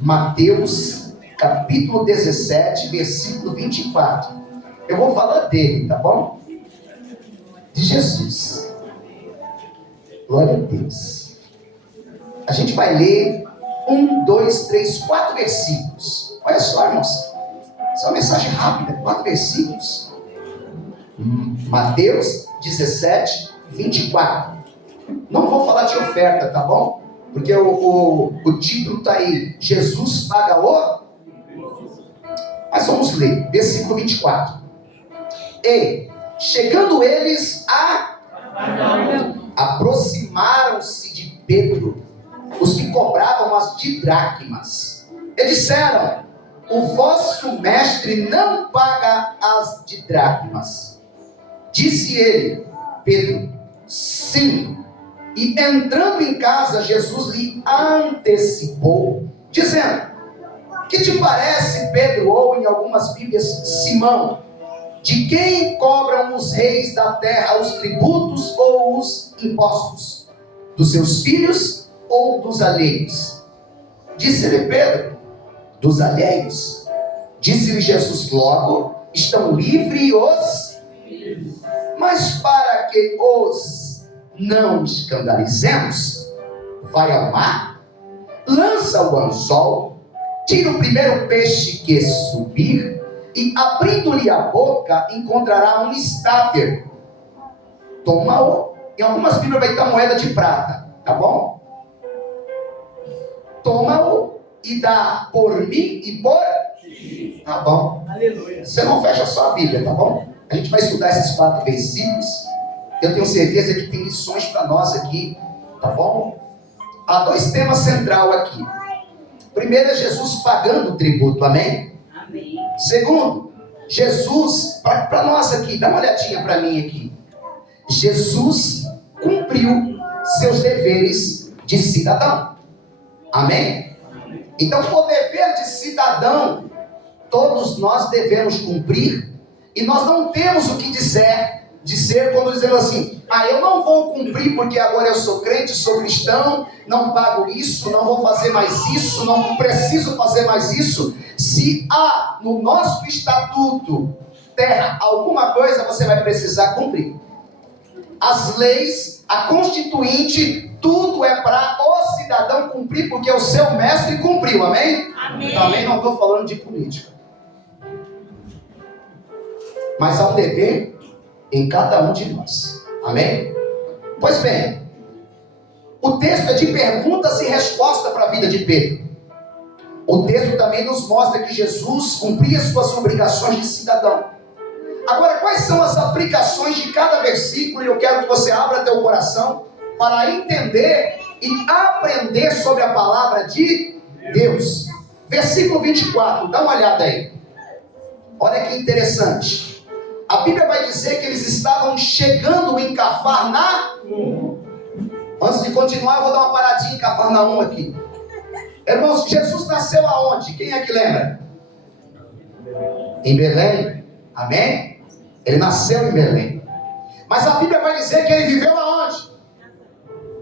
Mateus, capítulo 17, versículo 24. Eu vou falar dele, tá bom? De Jesus. Glória a Deus. A gente vai ler 1, 2, 3, 4 versículos. Olha só, irmãos. Essa é uma mensagem rápida, 4 versículos. Mateus 17, 24. Não vou falar de oferta, tá bom? Porque o título está aí, Jesus paga o... Mas vamos ler, versículo 24. E, chegando eles aproximaram-se de Pedro, os que cobravam as didracmas, e disseram: o vosso mestre não paga as didracmas. Disse ele, Pedro: sim. E entrando em casa, Jesus lhe antecipou, dizendo: que te parece, Pedro, ou em algumas Bíblias, Simão, de quem cobram os reis da terra os tributos ou os impostos? Dos seus filhos ou dos alheios? Disse-lhe Pedro: dos alheios. Disse-lhe Jesus logo: estão livres os filhos. Mas para que os não escandalizemos, vai ao mar, lança o anzol, tira o primeiro peixe que subir, e abrindo-lhe a boca, encontrará um estáter. Toma-o. Em algumas Bíblias vai estar moeda de prata, tá bom? Toma-o e dá por mim e por ti. Tá bom? Aleluia. Você não fecha só a Bíblia, tá bom? A gente vai estudar esses 4 versículos. Eu tenho certeza que tem lições para nós aqui, tá bom? Há 2 temas centrais aqui. Primeiro é Jesus pagando o tributo, amém? Amém. Segundo, Jesus, para nós aqui, dá uma olhadinha para mim aqui. Jesus cumpriu seus deveres de cidadão, amém? Então, o dever de cidadão, todos nós devemos cumprir, e nós não temos o que dizer quando dizemos assim: eu não vou cumprir porque agora eu sou crente, sou cristão, não pago isso, não vou fazer mais isso, não preciso fazer mais isso. Se há no nosso estatuto terra alguma coisa, você vai precisar cumprir. As leis, a constituinte, tudo é para o cidadão cumprir, porque o seu mestre cumpriu, amém? Amém. Também não estou falando de política, mas há um dever em cada um de nós, amém? Pois bem, o texto é de perguntas e respostas para a vida de Pedro. O texto também nos mostra que Jesus cumpria suas obrigações de cidadão. Agora, quais são as aplicações de cada versículo? E eu quero que você abra teu coração para entender e aprender sobre a palavra de Deus. Versículo 24, dá uma olhada aí. Olha que interessante. A Bíblia vai dizer que eles estavam chegando em Cafarnaum. Antes de continuar, eu vou dar uma paradinha em Cafarnaum aqui. Irmãos, Jesus nasceu aonde? Quem é que lembra? Em Belém. Amém? Ele nasceu em Belém. Mas a Bíblia vai dizer que ele viveu aonde?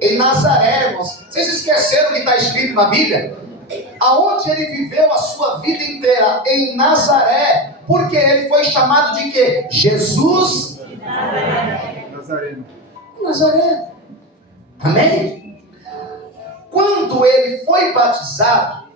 Em Nazaré, irmãos. Vocês esqueceram o que está escrito na Bíblia? Aonde ele viveu a sua vida inteira? Em Nazaré. Porque ele foi chamado de quê? Jesus Nazareno. Nazaré. Amém? Quando ele foi batizado,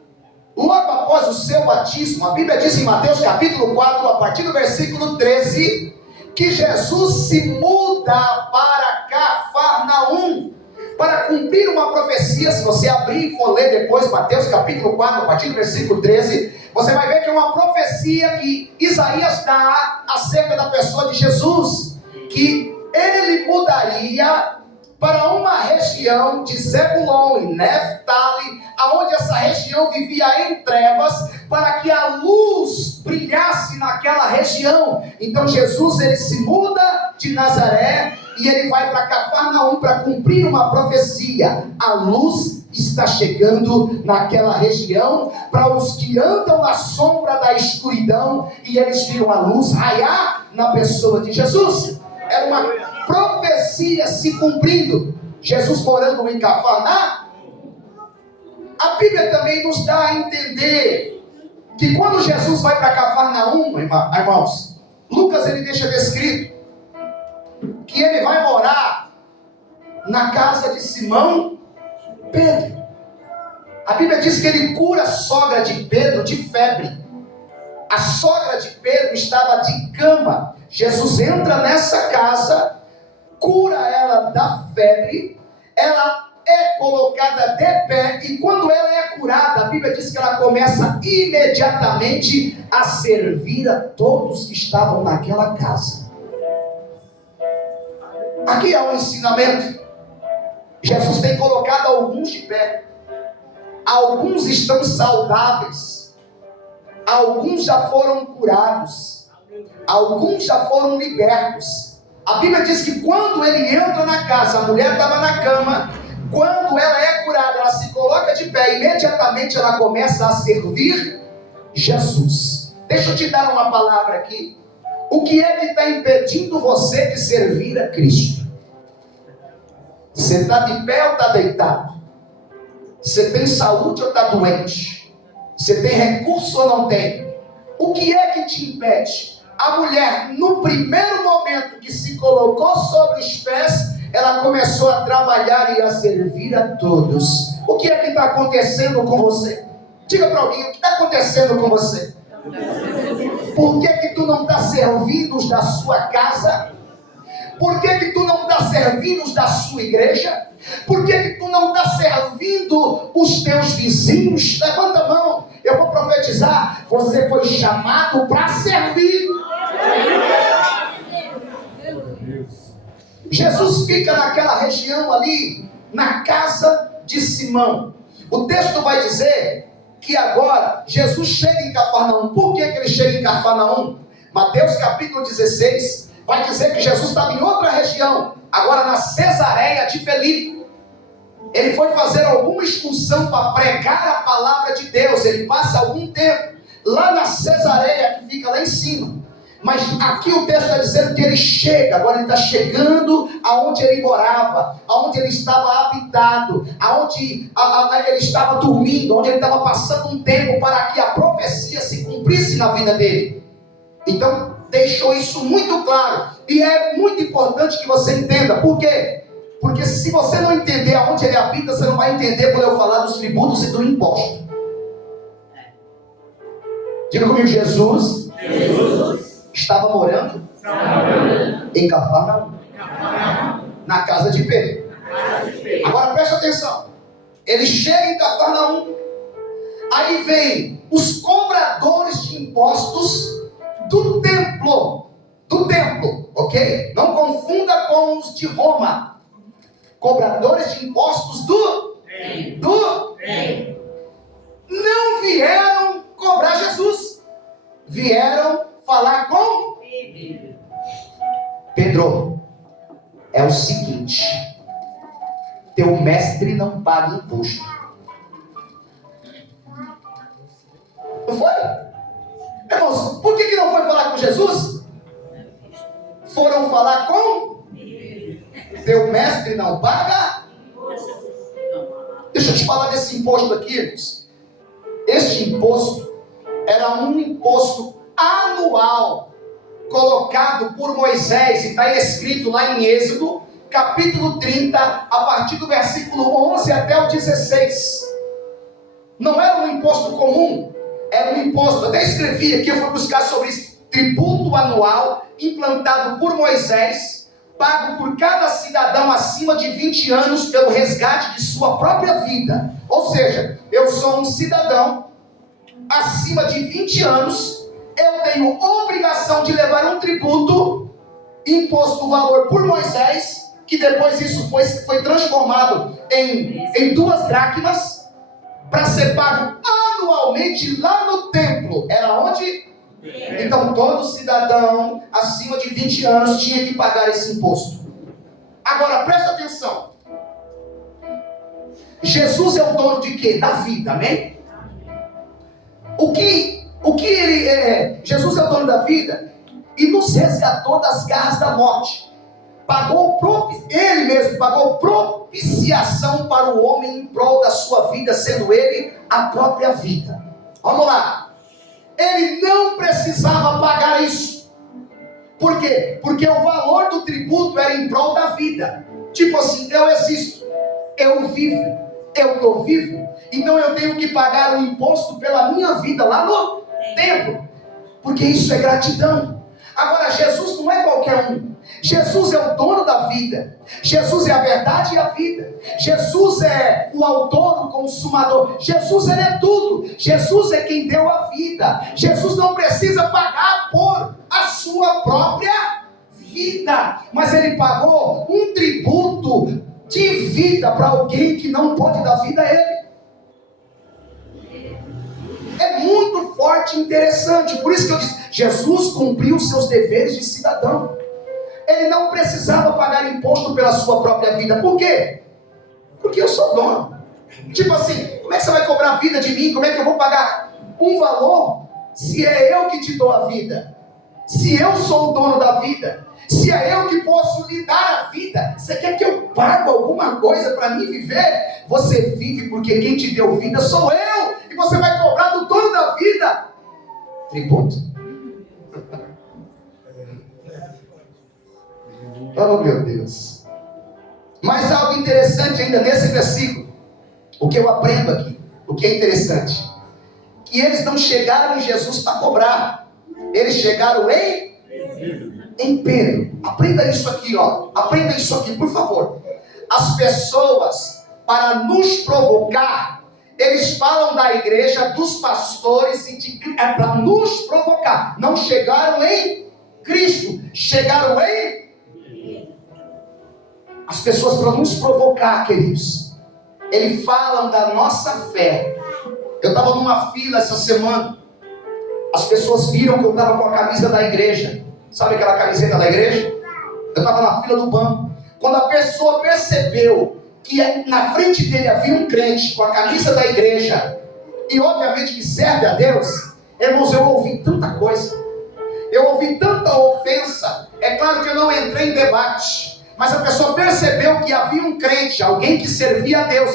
logo após o seu batismo, a Bíblia diz em Mateus capítulo 4, a partir do versículo 13, que Jesus se muda para Cafarnaum, para cumprir uma profecia. Se você abrir e for ler depois Mateus capítulo 4, a partir do versículo 13, você vai ver que é uma profecia que Isaías dá acerca da pessoa de Jesus, que ele mudaria para uma região de Zebulon e Neftali, aonde essa região vivia em trevas, para que a luz brilhasse naquela região. Então Jesus, ele se muda de Nazaré e ele vai para Cafarnaum para cumprir uma profecia. A luz está chegando naquela região para os que andam na sombra da escuridão, e eles viram a luz raiar na pessoa de Jesus. Era uma profecia se cumprindo. Jesus morando em Cafarnaum. A Bíblia também nos dá a entender que quando Jesus vai para Cafarnaum, irmãos, Lucas ele deixa descrito que ele vai morar na casa de Simão Pedro. A Bíblia diz que ele cura a sogra de Pedro de febre. A sogra de Pedro estava de cama. Jesus entra nessa casa, cura ela da febre, ela é colocada de pé, e quando ela é curada, a Bíblia diz que ela começa imediatamente a servir a todos que estavam naquela casa. Aqui é um ensinamento. Jesus tem colocado alguns de pé. Alguns estão saudáveis. Alguns já foram curados. Alguns já foram libertos. A Bíblia diz que quando ele entra na casa, a mulher estava na cama. Quando ela é curada, ela se coloca de pé. Imediatamente ela começa a servir Jesus. Deixa eu te dar uma palavra aqui. O que é que está impedindo você de servir a Cristo? Você está de pé ou está deitado? Você tem saúde ou está doente? Você tem recurso ou não tem? O que é que te impede? A mulher, no primeiro momento que se colocou sobre os pés, ela começou a trabalhar e a servir a todos. O que é que está acontecendo com você? Diga para alguém, o que está acontecendo com você? Por que tu não está servindo os da sua casa? Por que tu não está servindo os da sua igreja? Por que tu não está servindo os teus vizinhos? Levanta a mão, eu vou profetizar. Você foi chamado para servir. Jesus fica naquela região ali, na casa de Simão. O texto vai dizer que agora Jesus chega em Cafarnaum. Por que ele chega em Cafarnaum? Mateus capítulo 16 vai dizer que Jesus estava em outra região, agora na Cesareia de Felipe. Ele foi fazer alguma excursão para pregar a palavra de Deus. Ele passa algum tempo lá na Cesareia, que fica lá em cima. Mas aqui o texto está dizendo que ele chega, agora ele está chegando aonde ele morava, aonde ele estava habitado, aonde ele estava dormindo, onde ele estava passando um tempo para que a profecia se cumprisse na vida dele. Então, deixou isso muito claro. E é muito importante que você entenda. Por quê? Porque se você não entender aonde ele habita, você não vai entender quando eu falar dos tributos e do imposto. Diga comigo, Jesus estava morando em Cafarnaum, na casa de Pedro. Agora preste atenção. Ele chega em Cafarnaum. Aí vem os cobradores de impostos do templo, ok? Não confunda com os de Roma. Cobradores de impostos do não vieram cobrar Jesus, vieram falar com Pedro. É o seguinte: teu mestre não paga imposto. Não foi? Irmãos, por que não foi falar com Jesus? Foram falar com teu mestre não paga. Deixa eu te falar desse imposto aqui, irmãos. Este imposto era um imposto anual colocado por Moisés, e está escrito lá em Êxodo capítulo 30, a partir do versículo 11 até o 16. Não era um imposto comum, era um imposto, até escrevi aqui, eu fui buscar sobre isso, tributo anual implantado por Moisés, pago por cada cidadão acima de 20 anos pelo resgate de sua própria vida. Ou seja, eu sou um cidadão acima de 20 anos, eu tenho obrigação de levar um tributo imposto o valor por Moisés, que depois isso foi transformado em 2 dracmas, para ser pago anualmente lá no templo. Era onde? Então todo cidadão acima de 20 anos tinha que pagar esse imposto. Agora presta atenção. Jesus é o dono de quê? Da vida, amém? O que ele é? Jesus é o dono da vida e nos resgatou das garras da morte, ele mesmo pagou propiciação para o homem em prol da sua vida, sendo ele a própria vida. Vamos lá. Ele não precisava pagar isso. Por quê? Porque o valor do tributo era em prol da vida. Tipo assim, eu existo, eu vivo, eu estou vivo, então eu tenho que pagar o imposto pela minha vida lá no templo, porque isso é gratidão. Agora, Jesus não é qualquer um. Jesus é o dono da vida. Jesus é a verdade e a vida. Jesus é o autor, o consumador. Jesus, ele é tudo. Jesus é quem deu a vida. Jesus não precisa pagar por a sua própria vida, mas ele pagou um tributo de vida para alguém que não pode dar vida a ele. É muito forte e interessante. Por isso que eu disse, Jesus cumpriu seus deveres de cidadão. Ele não precisava pagar imposto pela sua própria vida. Por quê? Porque eu sou dono. Tipo assim, como é que você vai cobrar a vida de mim? Como é que eu vou pagar um valor se é eu que te dou a vida? Se eu sou o dono da vida, se é eu que posso lhe dar a vida, você quer que eu pague alguma coisa para mim viver? Você vive porque quem te deu vida sou eu, e você vai cobrar do dono da vida tributo? Oh meu Deus. Mas algo interessante ainda nesse versículo, o que eu aprendo aqui, o que é interessante, que eles não chegaram em Jesus para cobrar, eles chegaram em Pedro. Aprenda isso aqui, ó. Aprenda isso aqui, por favor. As pessoas, para nos provocar, eles falam da igreja, dos pastores, é para nos provocar. Não chegaram em Cristo, chegaram em... As pessoas, para nos provocar, queridos, eles falam da nossa fé. Eu estava numa fila essa semana. As pessoas viram que eu estava com a camisa da igreja. Sabe aquela camiseta da igreja? Eu estava na fila do banco. Quando a pessoa percebeu que na frente dele havia um crente com a camisa da igreja, e obviamente que serve a Deus, irmãos, eu ouvi tanta coisa, eu ouvi tanta ofensa. É claro que eu não entrei em debate, mas a pessoa percebeu que havia um crente, alguém que servia a Deus.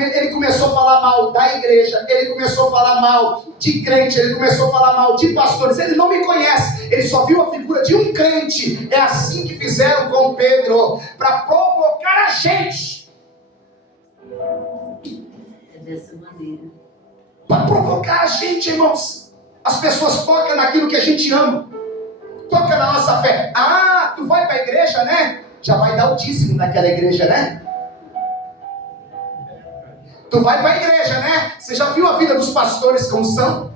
Ele começou a falar mal da igreja, ele começou a falar mal de crente, ele começou a falar mal de pastores. Ele não me conhece, ele só viu a figura de um crente. É assim que fizeram com Pedro, para provocar a gente. É dessa maneira. Para provocar a gente, irmãos. As pessoas tocam naquilo que a gente ama, toca na nossa fé. Ah, tu vai para a igreja, né? Já vai dar o dízimo naquela igreja, né? Tu vai para a igreja, né? Você já viu a vida dos pastores como são?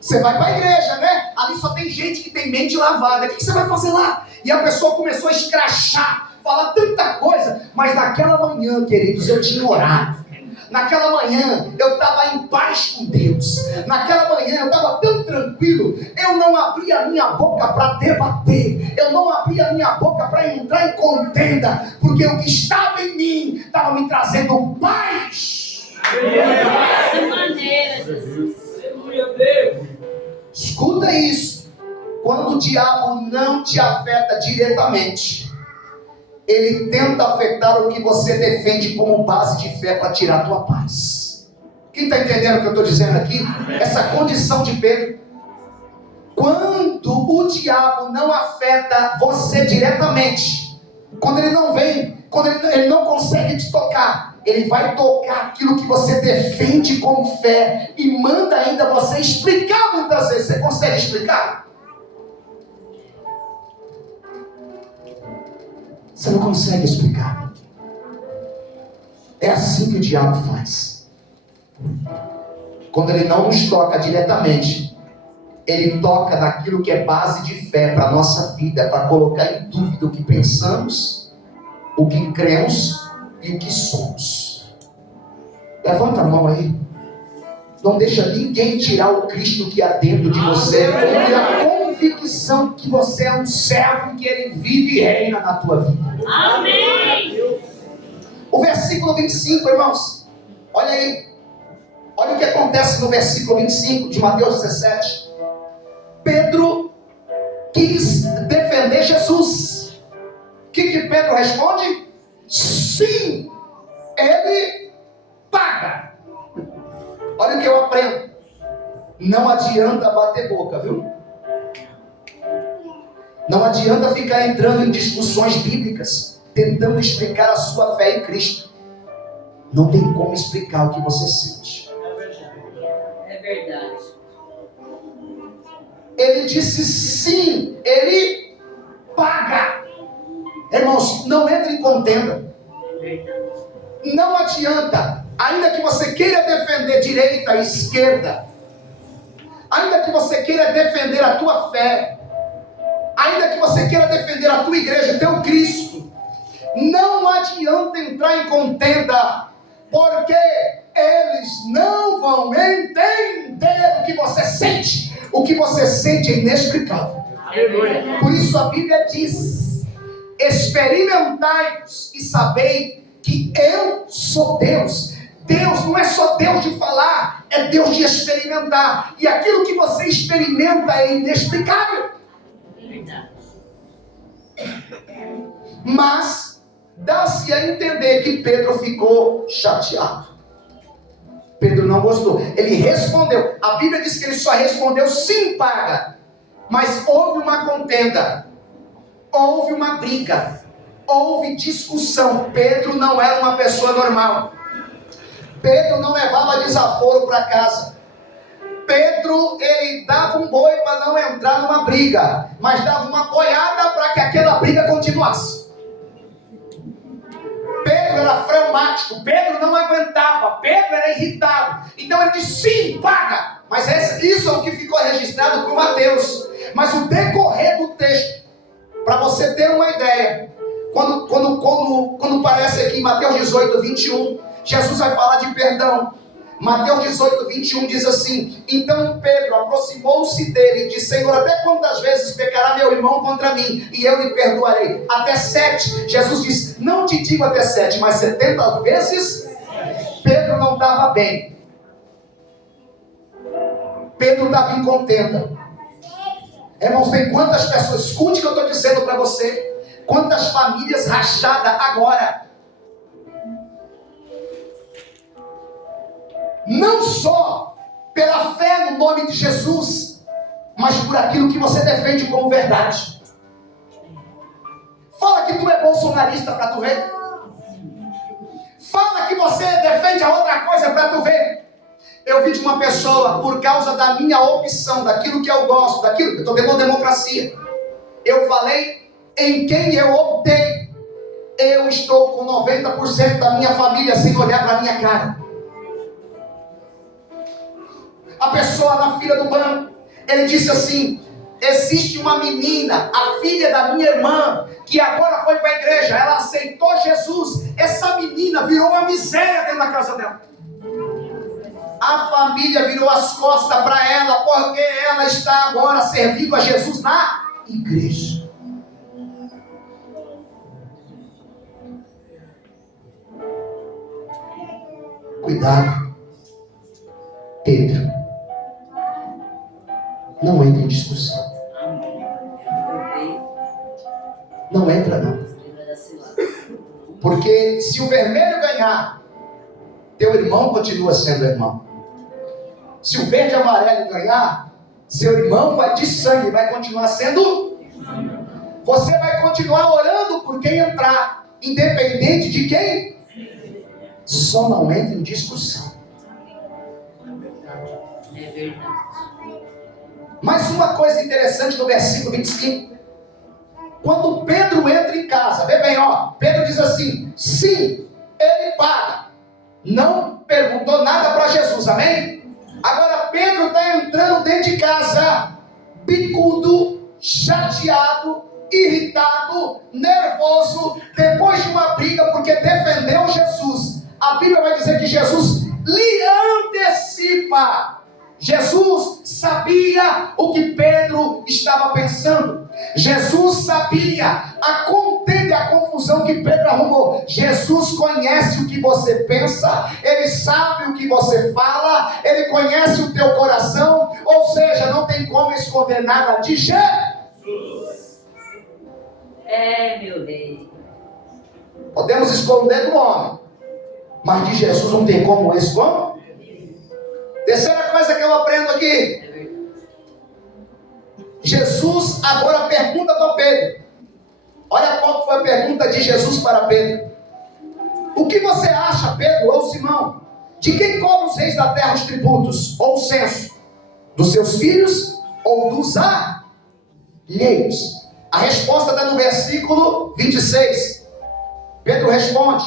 Você vai para a igreja, né? Ali só tem gente que tem mente lavada. O que você vai fazer lá? E a pessoa começou a escrachar, falar tanta coisa. Mas naquela manhã, queridos, eu tinha orado. Naquela manhã eu estava em paz com Deus. Naquela manhã eu estava tão tranquilo. Eu não abri a minha boca para debater. Eu não abri a minha boca para entrar em contenda. Porque o que estava em mim estava me trazendo paz. Dessa maneira, Jesus. Escuta isso. Quando o diabo não te afeta diretamente, ele tenta afetar o que você defende como base de fé para tirar a tua paz. Quem está entendendo o que eu estou dizendo aqui? Essa condição de Pedro. Quando o diabo não afeta você diretamente, quando ele não vem, quando ele não consegue te tocar, ele vai tocar aquilo que você defende com fé e manda ainda você explicar muitas vezes. Você consegue explicar? Você não consegue explicar. É assim que o diabo faz. Quando ele não nos toca diretamente, ele toca naquilo que é base de fé para a nossa vida, para colocar em dúvida o que pensamos, o que cremos e o que somos. Levanta a mão aí. Não deixa ninguém tirar o Cristo que há dentro de você e a convicção que você é um servo, que ele vive e reina na tua vida. Amém. O versículo 25, irmãos, olha aí. Olha o que acontece no versículo 25 de Mateus 17. Pedro quis defender Jesus. responde? Sim, ele paga. Olha o que eu aprendo. Não adianta bater boca, viu? Não adianta ficar entrando em discussões bíblicas, tentando explicar a sua fé em Cristo. Não tem como explicar o que você sente. É verdade. Ele disse sim, ele paga. Irmãos, não entre em contenda. É verdade. Não adianta, ainda que você queira defender direita e esquerda, ainda que você queira defender a tua fé, ainda que você queira defender a tua igreja, o teu Cristo, não adianta entrar em contenda, porque eles não vão entender o que você sente. O que você sente é inexplicável. É verdade. Por isso a Bíblia diz: experimentai-vos e sabei que eu sou Deus. Deus não é só Deus de falar, é Deus de experimentar. E aquilo que você experimenta é inexplicável. É verdade. Mas dá-se a entender que Pedro ficou chateado. Pedro não gostou. Ele respondeu. A Bíblia diz que ele só respondeu sim, paga. Mas houve uma contenda. Houve uma briga. Houve discussão. Pedro não era uma pessoa normal. Pedro não levava desaforo para casa. Pedro, ele dava um boi para não entrar numa briga, mas dava uma boiada para que aquela briga continuasse. Pedro era fleumático, Pedro não aguentava, Pedro era irritado. Então ele disse, sim, paga. Mas isso é o que ficou registrado por Mateus. Mas o decorrer do texto, para você ter uma ideia, quando aparece aqui em Mateus 18, 21, Jesus vai falar de perdão. Mateus 18, 21 diz assim: então Pedro aproximou-se dele e disse, Senhor, até quantas vezes pecará meu irmão contra mim e eu lhe perdoarei? Até 7. Jesus diz, não te digo até 7, mas 70 vezes. Pedro não estava bem. Pedro estava em contenda. Irmãos, tem quantas pessoas, escute o que eu estou dizendo para você, quantas famílias rachadas agora. Não só pela fé no nome de Jesus, mas por aquilo que você defende como verdade. Fala que tu é bolsonarista para tu ver. Fala que você defende a outra coisa para tu ver. Eu vi de uma pessoa, por causa da minha opção, daquilo que eu gosto, daquilo que eu estou vendo democracia, eu falei em quem eu optei. Eu estou com 90% da minha família sem olhar para a minha cara. A pessoa na fila do banco, ele disse assim, existe uma menina, a filha da minha irmã, que agora foi para a igreja, ela aceitou Jesus, essa menina virou uma miséria dentro da casa dela. A família virou as costas para ela, porque ela está agora servindo a Jesus na igreja. Cuidado, Pedro. Não entra em discussão. Não entra não. Porque se o vermelho ganhar, teu irmão continua sendo irmão. Se o verde e amarelo ganhar, seu irmão vai de sangue, vai continuar sendo. Você vai continuar orando por quem entrar, independente de quem. Só não entra em discussão. É verdade. Mais uma coisa interessante no versículo 25. Quando Pedro entra em casa, vê bem, ó, Pedro diz assim, sim, ele paga. Não perguntou nada para Jesus, amém? Agora Pedro está entrando dentro de casa, bicudo, chateado, irritado, nervoso, depois de uma briga, porque defendeu Jesus. A Bíblia vai dizer que Jesus lhe antecipa. Jesus sabia o que Pedro estava pensando. Jesus sabia a contenda e a confusão que Pedro arrumou. Jesus conhece o que você pensa, Ele sabe o que você fala, Ele conhece o teu coração, ou seja, não tem como esconder nada de Jesus. É, meu rei. Podemos esconder do homem, mas de Jesus não tem como esconder. Terceira coisa que eu aprendo aqui. Jesus agora pergunta para Pedro. Olha qual foi a pergunta de Jesus para Pedro. O que você acha, Pedro ou Simão? De quem cobram os reis da terra os tributos ou o censo? Dos seus filhos ou dos alheios? A resposta está no versículo 26. Pedro responde: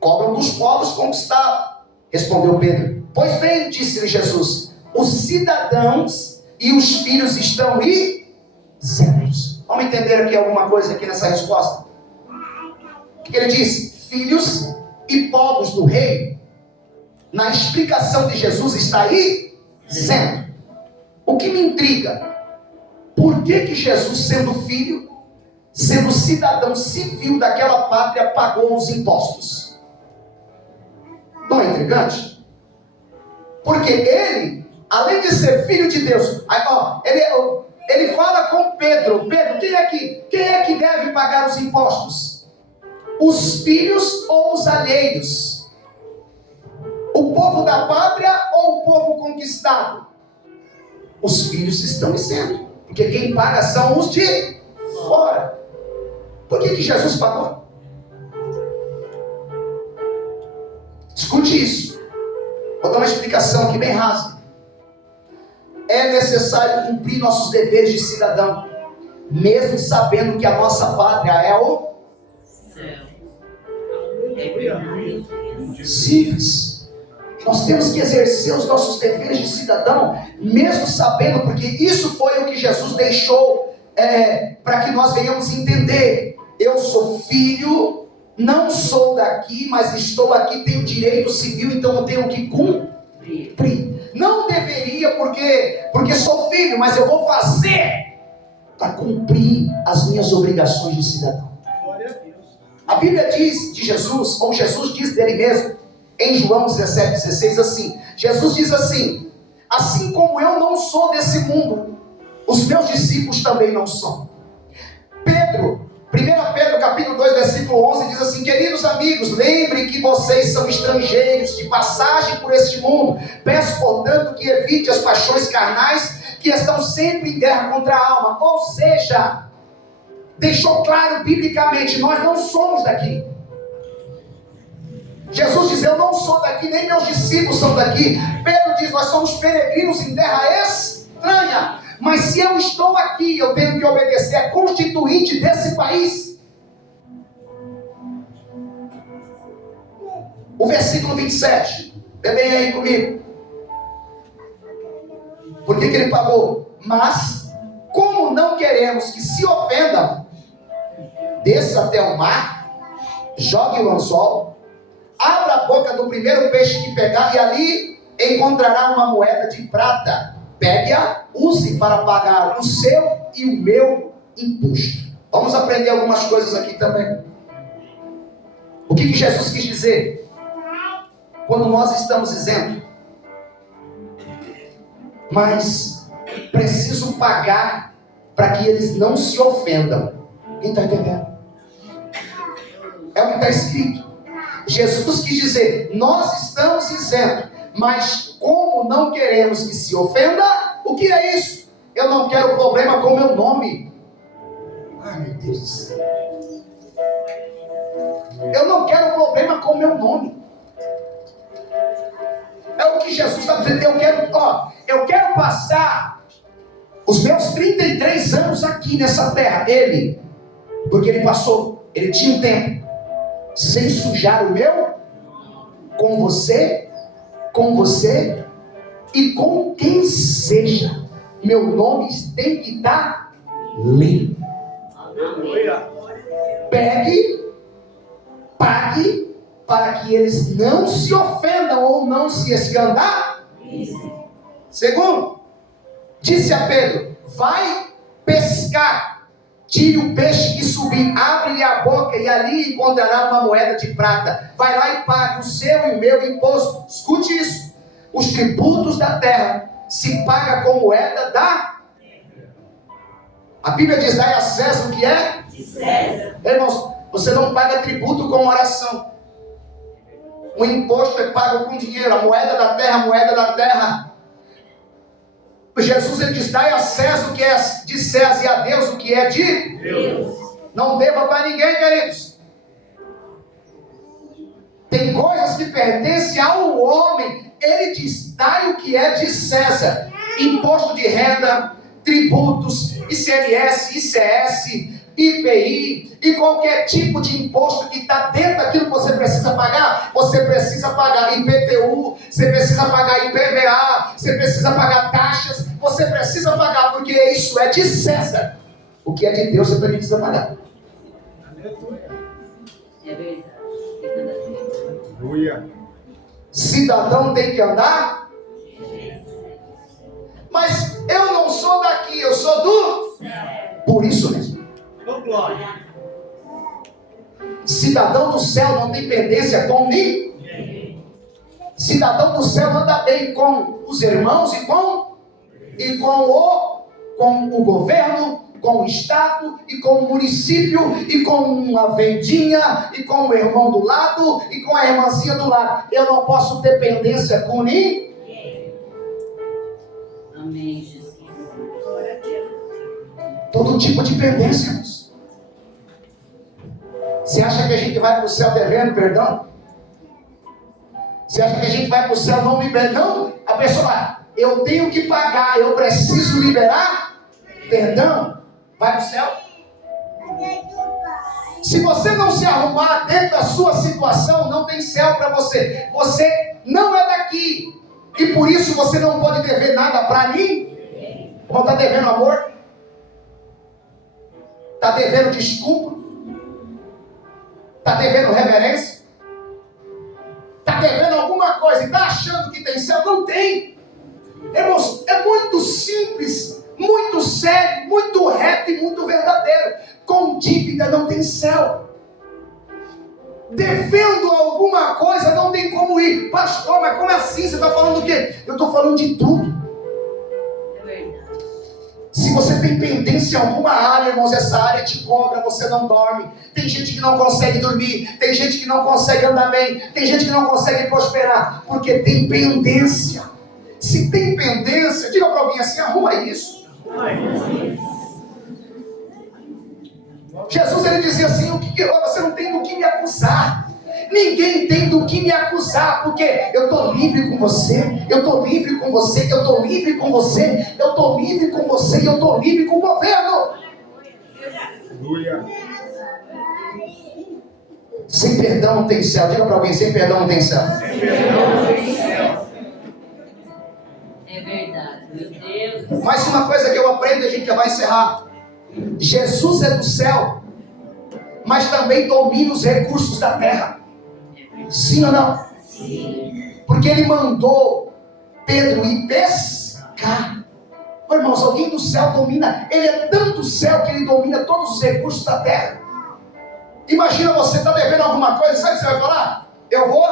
cobram dos povos conquistados. Respondeu Pedro: pois bem, disse-lhe Jesus, os cidadãos e os filhos estão isentos. Vamos entender aqui alguma coisa aqui nessa resposta? O que ele diz? Filhos e povos do rei. Na explicação de Jesus está aí isento. O que me intriga? Por que Jesus, sendo filho, sendo cidadão civil daquela pátria, pagou os impostos? Não é intrigante? Porque ele, além de ser filho de Deus, ele fala com Pedro: Pedro, quem é que deve pagar os impostos? Os filhos ou os alheios? O povo da pátria ou o povo conquistado? Os filhos estão isentos, porque quem paga são os de fora. Por que Jesus pagou? Escute isso. Vou dar uma explicação aqui bem rasa. É necessário cumprir nossos deveres de cidadão, mesmo sabendo que a nossa pátria é o céu. simples. Nós temos que exercer os nossos deveres de cidadão, mesmo sabendo, porque isso foi o que Jesus deixou para que nós venhamos entender. Eu sou filho, não sou daqui, mas estou aqui, tenho direito civil, então eu tenho que cumprir. Não deveria, porque sou filho, mas eu vou fazer para cumprir as minhas obrigações de cidadão. A Bíblia diz de Jesus, ou Jesus diz dele mesmo, em João 17,16, assim: Jesus diz assim: assim como eu não sou desse mundo, os meus discípulos também não são. 1 Pedro capítulo 2, versículo 11 diz assim: queridos amigos, lembrem que vocês são estrangeiros de passagem por este mundo. Peço, portanto, que evite as paixões carnais que estão sempre em guerra contra a alma. Ou seja, deixou claro biblicamente, nós não somos daqui. Jesus diz: eu não sou daqui, nem meus discípulos são daqui. Pedro diz: nós somos peregrinos em terra estranha. Mas se eu estou aqui, eu tenho que obedecer a constituinte desse país. O versículo 27, vê bem aí comigo. Por que ele pagou? Mas, como não queremos que se ofendam, desça até o mar, jogue o anzol, abra a boca do primeiro peixe que pegar, e ali encontrará uma moeda de prata. Pegue-a, use para pagar o seu e o meu imposto. Vamos aprender algumas coisas aqui também. O que Jesus quis dizer? Quando nós estamos isentos, mas preciso pagar para que eles não se ofendam. Quem está entendendo? É o que está escrito. Jesus quis dizer: nós estamos isentos, mas como não queremos que se ofenda, o que é isso? Eu não quero problema com o meu nome. Ai, meu Deus do céu. Eu não quero problema com o meu nome. É o que Jesus está dizendo. Eu quero passar os meus 33 anos aqui nessa terra. Porque ele passou, ele tinha um tempo, sem sujar o meu, com você e com quem seja. Meu nome tem que estar limpo. Pegue, pague, para que eles não se ofendam ou não se escandalizem. Segundo, disse a Pedro: vai pescar, tire o peixe que subir, abre-lhe a boca e ali encontrará uma moeda de prata. Vai lá e pague o seu e o meu imposto. Escute isso: os tributos da terra se paga com moeda da... A Bíblia diz: dai a César o que é? De César. Irmãos, Você não paga tributo com oração. O imposto é pago com dinheiro. A moeda da terra. Jesus, ele diz, dai a César o que é de César e a Deus o que é de Deus. Não deva para ninguém, queridos. Tem coisas que pertencem ao homem. Ele diz, dai o que é de César. Imposto de renda, tributos, ICMS, ICS, IPI e qualquer tipo de imposto que está dentro daquilo que você precisa pagar. Você precisa pagar IPTU, você precisa pagar IPVA, você precisa pagar taxas, você precisa pagar, porque isso é de César. O que é de Deus você também precisa pagar. É verdade. Cidadão tem que andar, mas eu não sou daqui, eu sou do por isso mesmo. Cidadão do céu não tem pendência com ninguém. Cidadão do céu anda bem com os irmãos e com o governo, com o estado e com o município e com uma vendinha e com o irmão do lado e com a irmãzinha do lado. Eu não posso ter pendência com ninguém. Amém, Jesus. Todo tipo de pendência, irmãos. Você acha que a gente vai para o céu devendo perdão? Você acha que a gente vai para o céu não liberando? Não, a pessoa vai, eu tenho que pagar, eu preciso liberar perdão. Vai para o céu? Se você não se arrumar dentro da sua situação, não tem céu para você. Você não é daqui. E por isso você não pode dever nada para ninguém. Ou está devendo amor? Está devendo desculpa? Está devendo reverência? Está devendo alguma coisa e está achando que tem céu? Não tem. Irmãos, é muito simples, muito sério, muito reto e muito verdadeiro. Com dívida não tem céu. Devendo alguma coisa não tem como ir. Pastor, mas como assim? Você está falando do quê? Eu estou falando de tudo. É verdade. Se você tem pendência em alguma área, irmãos, essa área te cobra, você não dorme. Tem gente que não consegue dormir, tem gente que não consegue andar bem, tem gente que não consegue prosperar, porque tem pendência. Se tem pendência, diga para alguém assim, arruma isso. Jesus, ele dizia assim, você não tem do que me acusar. Ninguém tem do que me acusar, porque eu estou livre com você, eu estou livre com você, eu estou livre com você, eu estou livre com você e eu estou livre com o governo. Aleluia. Sem perdão não tem céu. Diga para alguém, sem perdão não tem céu. Sem perdão não tem céu. É verdade, meu Deus. Mais uma coisa que eu aprendo, a gente já vai encerrar. Jesus é do céu, mas também domina os recursos da terra. Sim ou não? Sim. Porque ele mandou Pedro ir pescar. Oh, irmãos, alguém do céu domina. Ele é tanto do céu que ele domina todos os recursos da terra. Imagina você está devendo alguma coisa, sabe o que você vai falar? Eu vou.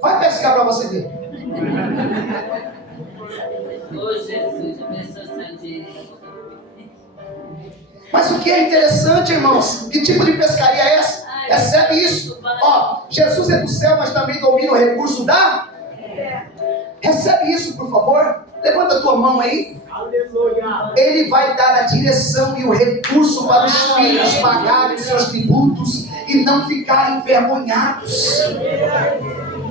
Vai pescar para você ver. Ô Jesus, abençoa essa gente. Mas o que é interessante, irmãos, que tipo de pescaria é essa? Recebe isso. Ó, Jesus é do céu, mas também domina o recurso da... Recebe isso, por favor. Levanta a tua mão aí. Aleluia. Ele vai dar a direção e o recurso para os filhos pagarem seus tributos e não ficarem envergonhados.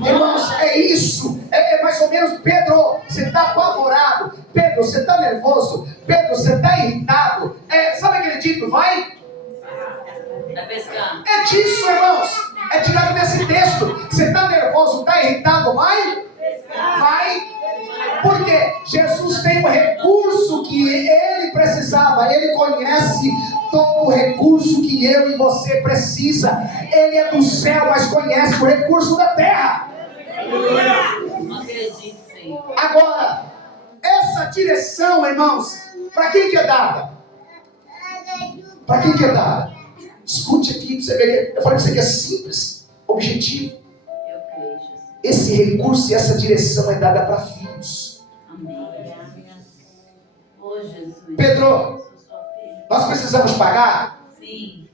Irmãos, é isso. É mais ou menos, Pedro, você está apavorado. Pedro, você está nervoso. Pedro, você está irritado. Sabe aquele dito, vai? É disso, irmãos. É tirado desse texto. Você está nervoso, está irritado, vai? Vai. Porque Jesus tem um recurso que ele precisava. Ele conhece todo o recurso que eu e você precisa. Ele é do céu, mas conhece o recurso da terra. Não acredito, Senhor. Agora, essa direção, irmãos, para quem que é dada? Para quem que é dada? Escute aqui, para você ver que eu falei para você que é simples, objetivo. Eu creio, Jesus. Esse recurso e essa direção é dada para filhos. Amém. Ô Jesus. Pedro, nós precisamos pagar? Sim.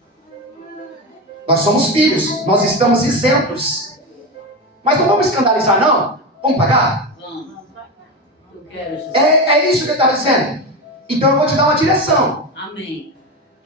Nós somos filhos, nós estamos isentos. Mas não vamos escandalizar, não? Vamos pagar? Vamos. Eu quero, Jesus. É isso que ele estava dizendo. Então eu vou te dar uma direção. Amém.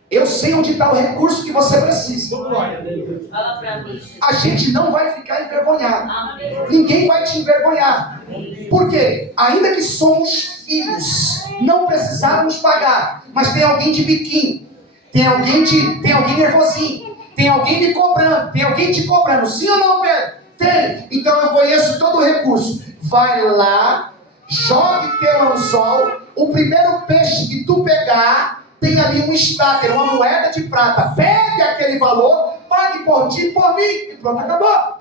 Eu sei onde está o recurso que você precisa. Fala pra mim. A gente não vai ficar envergonhado. Amém. Ninguém vai te envergonhar. Por quê? Ainda que somos filhos, não precisávamos pagar. Mas tem alguém de biquinho. Tem alguém nervosinho. Tem alguém me cobrando. Tem alguém te cobrando. Sim ou não, Pedro? Tem. Então eu conheço todo o recurso. Vai lá, jogue teu anzol. O primeiro peixe que tu pegar, tem ali um estáter, uma moeda de prata. Pegue aquele valor, pague por ti e por mim. E pronto, acabou.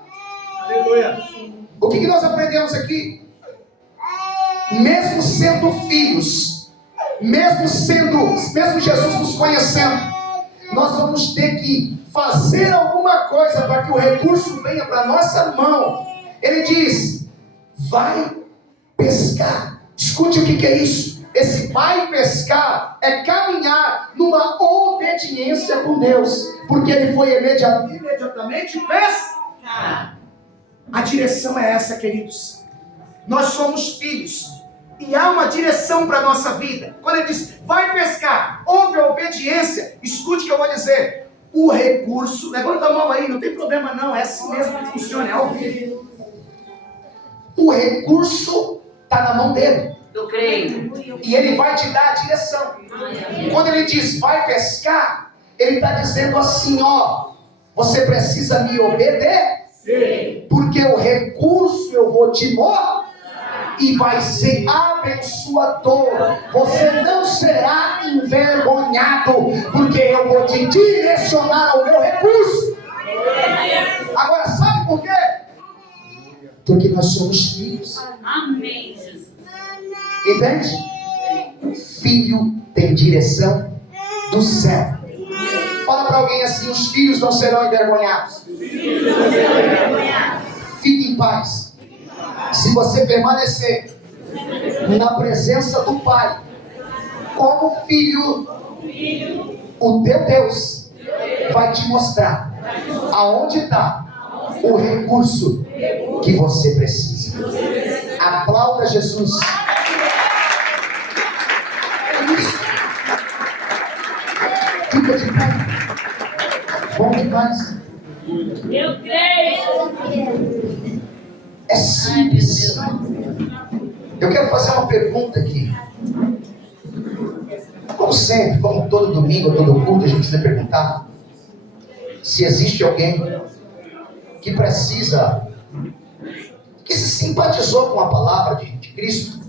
Aleluia. O que nós aprendemos aqui? Mesmo sendo filhos, mesmo Jesus nos conhecendo, nós vamos ter que fazer alguma coisa para que o recurso venha para a nossa mão. Ele diz, vai pescar. Escute o que é isso. Esse vai pescar é caminhar numa obediência com Deus, porque ele foi imediatamente pescar. A direção é essa, queridos. Nós somos filhos e há uma direção para a nossa vida. Quando ele diz, vai pescar, houve a obediência, escute o que eu vou dizer. O recurso, levanta a mão aí, não tem problema não, é assim mesmo que funciona, é ao vivo. O recurso está na mão dele. Eu creio. E ele vai te dar a direção. Quando ele diz, vai pescar, ele está dizendo assim, ó, você precisa me obedecer, porque o recurso eu vou te mostrar. E vai ser abençoador. Você não será envergonhado, porque eu vou te direcionar ao meu recurso. Agora, sabe por quê? Porque nós somos filhos. Amém, Jesus. Entende? Filho tem direção do céu. Fala para alguém assim, os filhos não serão envergonhados. Fique em paz. Se você permanecer na presença do Pai, como filho, o teu Deus vai te mostrar aonde está o recurso que você precisa. Aplauda Jesus. É isso. Fica de pé. Bom demais. Eu creio. É simples. Eu quero fazer uma pergunta aqui. Como sempre, como todo domingo, todo culto, a gente precisa perguntar se existe alguém que precisa, que se simpatizou com a palavra de Cristo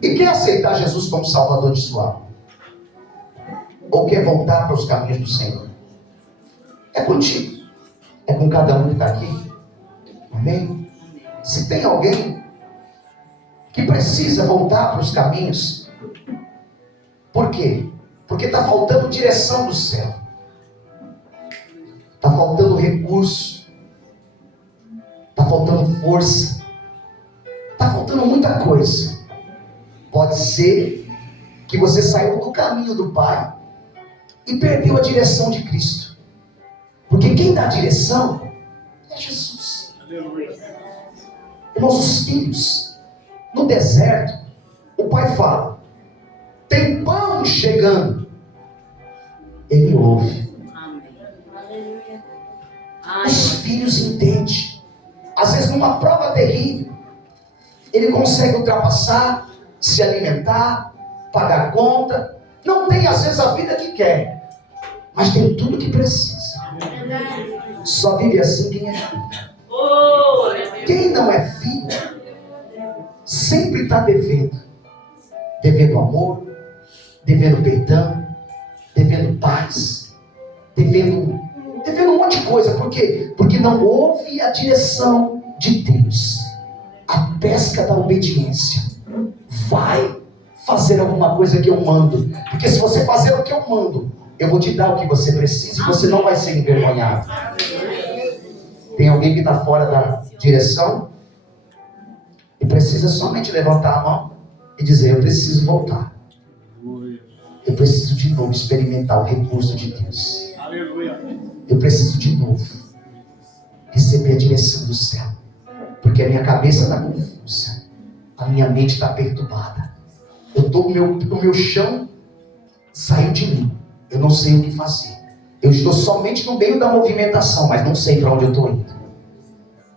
e quer aceitar Jesus como Salvador de sua alma, ou quer voltar para os caminhos do Senhor. É contigo, é com cada um que está aqui. Amém? Se tem alguém que precisa voltar para os caminhos, por quê? Porque está faltando direção do céu, está faltando recurso, está faltando força, está faltando muita coisa. Pode ser que você saiu do caminho do Pai e perdeu a direção de Cristo, porque quem dá a direção é Jesus. Irmãos, os filhos no deserto, o pai fala, tem pão chegando, ele ouve. Os filhos entendem. Às vezes numa prova terrível, ele consegue ultrapassar, se alimentar, pagar a conta. Não tem às vezes a vida que quer, mas tem tudo que precisa. Só vive assim quem é filho. Quem não é filho sempre está devendo. Devendo amor, devendo perdão, devendo paz, devendo um monte de coisa. Por quê? Porque não houve a direção de Deus. A pesca da obediência. Vai fazer alguma coisa que eu mando. Porque se você fazer o que eu mando, eu vou te dar o que você precisa e você não vai ser envergonhado. Tem alguém que está fora da direção e precisa somente levantar a mão e dizer, eu preciso voltar. Eu preciso de novo experimentar o recurso de Deus. Eu preciso de novo receber a direção do céu, porque a minha cabeça está confusa, a minha mente está perturbada. O meu chão saiu de mim. Eu não sei o que fazer. Eu estou somente no meio da movimentação, mas não sei para onde eu estou indo.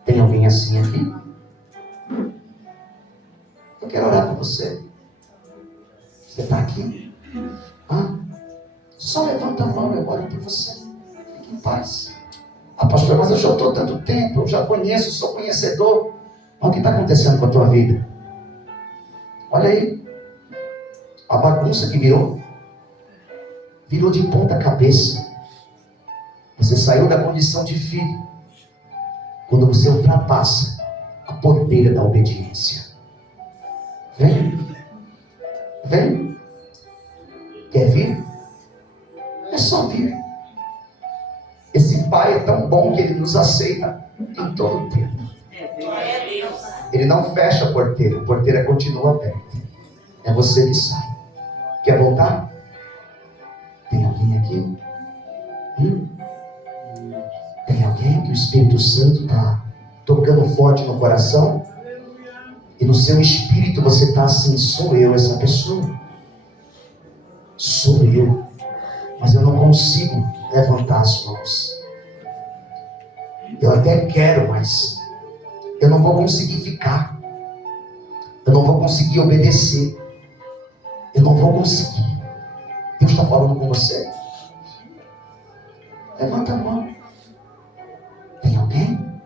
Tem alguém assim aqui? Eu quero orar por você. Você está aqui? Só levanta a mão, eu oro por você. Fique em paz. Pastor, mas eu já estou tanto tempo, eu já conheço, sou conhecedor. Olha o que está acontecendo com a tua vida. Olha aí. A bagunça que virou de ponta cabeça. Você saiu da condição de filho quando você ultrapassa a porteira da obediência. Vem. Quer vir? É só vir. Esse Pai é tão bom que Ele nos aceita em todo o tempo. Ele não fecha a porteira continua aberta. É você que sai. Quer voltar? Tem alguém aqui? Tem alguém que o Espírito Santo está tocando forte no coração? E no seu espírito você está assim: sou eu essa pessoa. Sou eu. Mas eu não consigo levantar as mãos. Eu até quero, mas eu não vou conseguir ficar. Eu não vou conseguir obedecer. Eu não vou conseguir. Deus está falando com você? Levanta a mão. Tem alguém?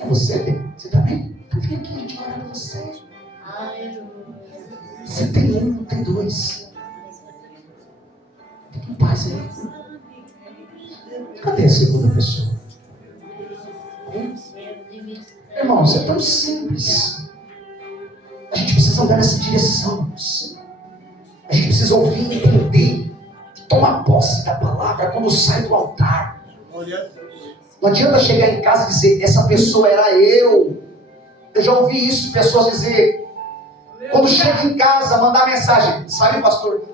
É você? Você está bem? Então vem aqui, a gente ora para você. Você tem um, não tem dois. Fique em paz aí. Cadê a segunda pessoa? Irmão, isso é tão simples. A gente precisa andar nessa direção. A gente precisa ouvir, entender, tomar posse da palavra quando sai do altar. Não adianta chegar em casa e dizer: essa pessoa era eu. Eu já ouvi isso, pessoas dizer, quando chega em casa, mandar mensagem: sabe, pastor,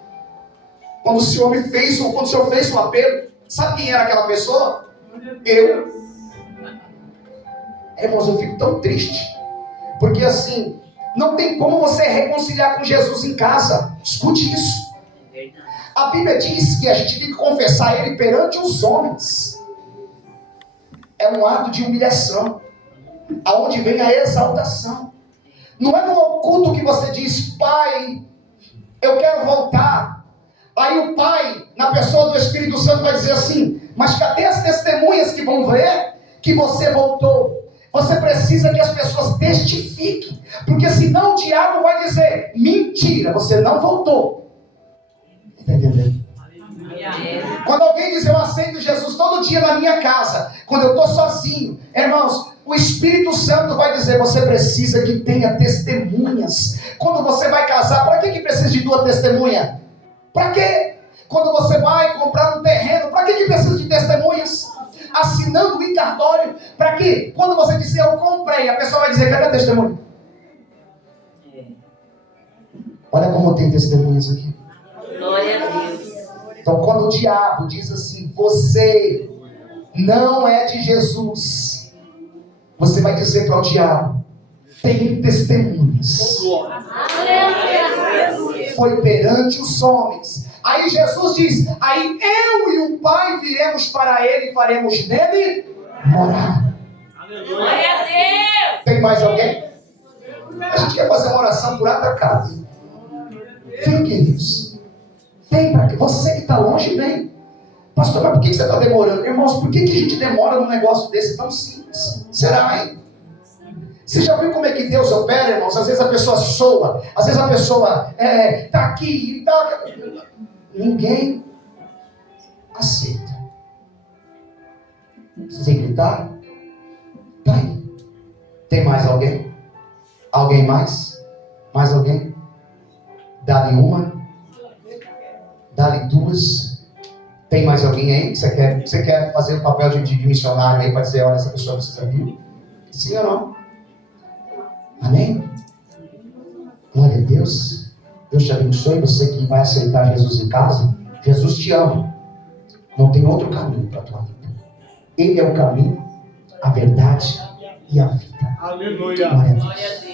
quando o senhor fez um apelo, sabe quem era aquela pessoa? Eu. Irmãos, eu fico tão triste, porque assim, não tem como você reconciliar com Jesus em casa. Escute isso. A Bíblia diz que a gente tem que confessar Ele perante os homens. É um ato de humilhação, aonde vem a exaltação. Não é no oculto que você diz: Pai, eu quero voltar. Aí o Pai, na pessoa do Espírito Santo, vai dizer assim: mas cadê as testemunhas que vão ver que você voltou? Você precisa que as pessoas testifiquem, porque senão o diabo vai dizer: mentira, você não voltou. Está entendendo? Quando alguém diz: eu aceito Jesus todo dia na minha casa, quando eu estou sozinho, irmãos, o Espírito Santo vai dizer: você precisa que tenha testemunhas. Quando você vai casar, para que precisa de 2 testemunhas? Para quê? Quando você vai comprar um terreno, para que precisa de testemunhas? Assinando em cartório, para quê? Quando você disser eu comprei, a pessoa vai dizer: cadê a testemunha? Olha como tem testemunhas aqui. Glória a Deus. Então quando o diabo diz assim: você não é de Jesus, você vai dizer para o diabo: tem testemunhas. Foi perante os homens. Aí Jesus diz: aí eu e o Pai viremos para Ele e faremos nele morada. Glória a Deus. Tem mais alguém? A gente quer fazer uma oração por atacado. Vem, queridos. Vem para cá. Você que está longe, vem. Pastor, mas por que você está demorando? Irmãos, por que a gente demora num negócio desse tão simples? Será, hein? Você já viu como é que Deus opera, irmãos? Às vezes a pessoa soa, às vezes a pessoa está aqui e está... Ninguém aceita. Sem gritar? Tá aí. Tem mais alguém? Alguém mais? Mais alguém? Dá-lhe uma. Dá-lhe 2. Tem mais alguém aí que você quer fazer o papel de missionário aí para dizer: olha, essa pessoa precisa vir? Sim ou não? Amém? Glória a Deus. Deus te abençoe. Você que vai aceitar Jesus em casa, Jesus te ama. Não tem outro caminho para a tua vida. Ele é o caminho, a verdade e a vida. Aleluia. Glória a Glória a Deus.